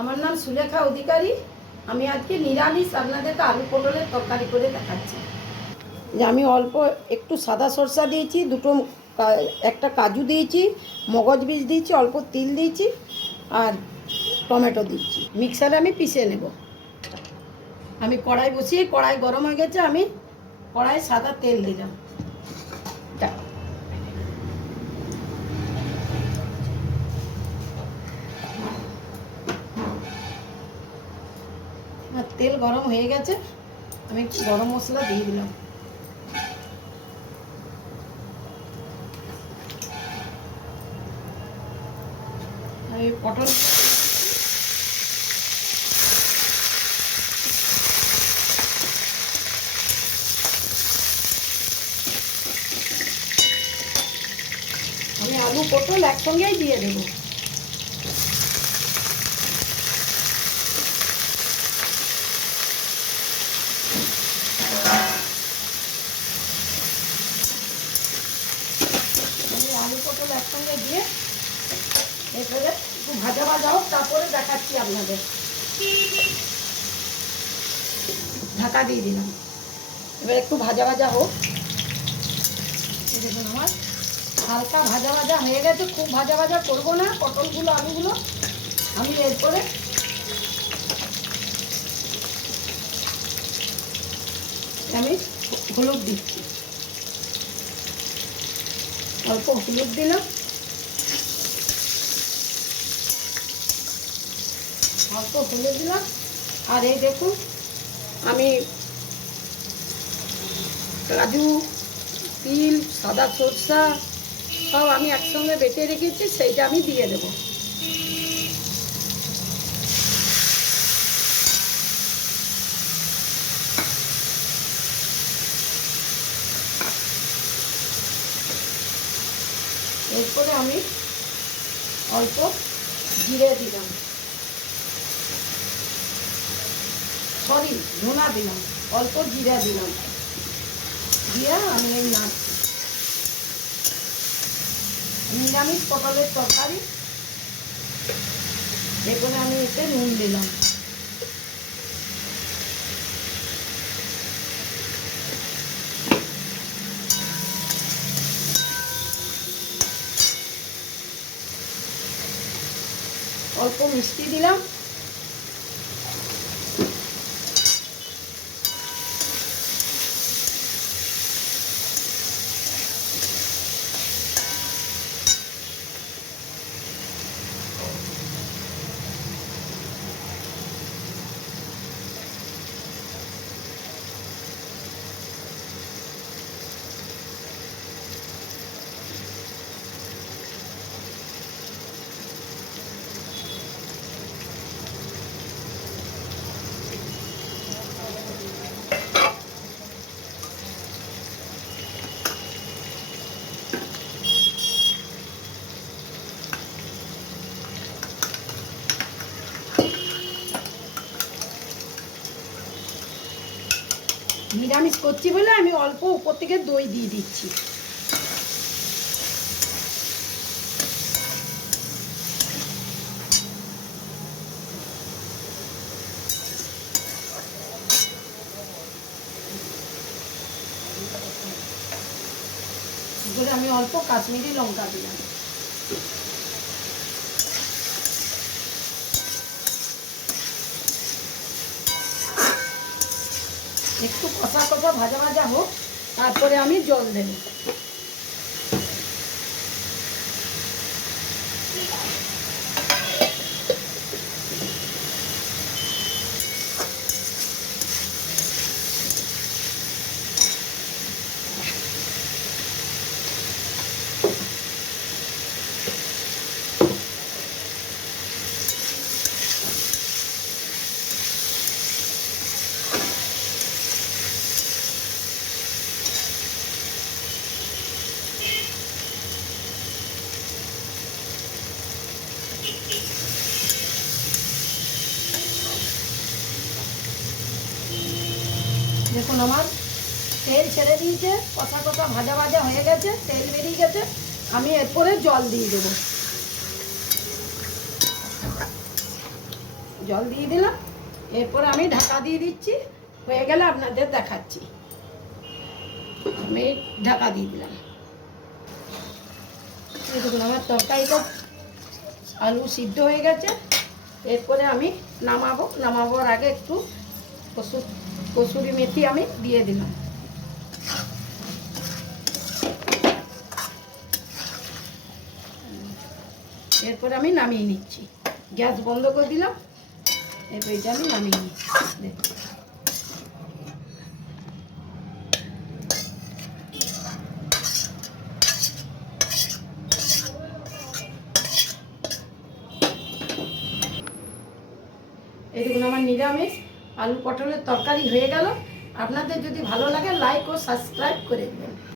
আমার নাম সুলেখা অধিকারী। আমি আজকে নিরামিষ আপনাদেরকে আলু পটলের তরকারি করে দেখাচ্ছি। যে আমি অল্প একটু সাদা সরষা দিয়েছি, একটা কাজু দিয়েছি, মগজ বীজ দিয়েছি, অল্প তিল দিয়েছি আর টমেটো দিচ্ছি। মিক্সারে আমি পিষে নেব। আমি কড়াই বসিয়ে, কড়াই গরম হয়ে গেছে, আমি কড়াই সাদা তেল দিলাম। তেল গরম হয়ে গেছে, আমি একটু গরম মশলা দিয়ে দিলাম। আমি পটল আলু পটল একসঙ্গেই দিয়ে দেবো। আমি আলু পটল একসঙ্গে দিয়ে এরপরে একটু ভাজা ভাজা হোক, তারপরে দেখাচ্ছি আপনাদের। ঢাকা দিয়ে দিলাম, এবার একটু ভাজা ভাজা হোক। দেখুন আমার হালকা ভাজা ভাজা হয়ে গেছে, খুব ভাজা ভাজা করবো না পটলগুলো আলুগুলো। আমি এরপরে আমি হলুদ দিচ্ছি, অল্প হলুদ দিলাম, আর এই দেখুন আমি কাজু, তিল, সাদা সরষা সব আমি একসঙ্গে বেটে রেখেছি, সেইটা আমি দিয়ে দেব। এরপরে আমি অল্প জিরে দিলাম, ধনা দিলাম, অল্প জিরা দিলাম, দিয়ে আমি এই নাড়ছি। নিরামিষ পটলের তরকারি, এরপরে আমি এতে নুন দিলাম। অল্প মিষ্টি দিলাম। নিরামিষ করছি বলে আমি অল্প উপর থেকে দই দিয়ে দিচ্ছি। আমি অল্প কাশ্মীরি লঙ্কা দিলাম। একটু কষা কষা ভাজা ভাজা হোক, তারপরে আমি জল দেব। দেখুন আমার তেল ছেড়ে দিয়েছে, কষা কষা ভাজা ভাজা হয়ে গেছে, তেল বেরিয়ে গেছে। আমি এরপরে জল দিয়ে দেবো। জল দিয়ে দিলাম। এরপর আমি ঢাকা দিয়ে দিচ্ছি, হয়ে গেলে আপনাদের দেখাচ্ছি। আমি ঢাকা দিয়ে দিলাম। এই দেখুন আমার তরকারিটা আলু সিদ্ধ হয়ে গেছে। এরপরে আমি নামাবোর আগে একটু কসুরি মেথি আমি দিয়ে দিলাম। এরপরে আমি নামিয়ে নিচ্ছি, গ্যাস বন্ধ করে দিলাম। এরপর এটা আমি নামিয়ে নিচ্ছি। দেখুন এই দেখুন আমার নিরামিষ আলু পটলের তরকারি হয়ে গেল। আপনাদের যদি ভালো লাগে লাইক ও সাবস্ক্রাইব করে দেবেন।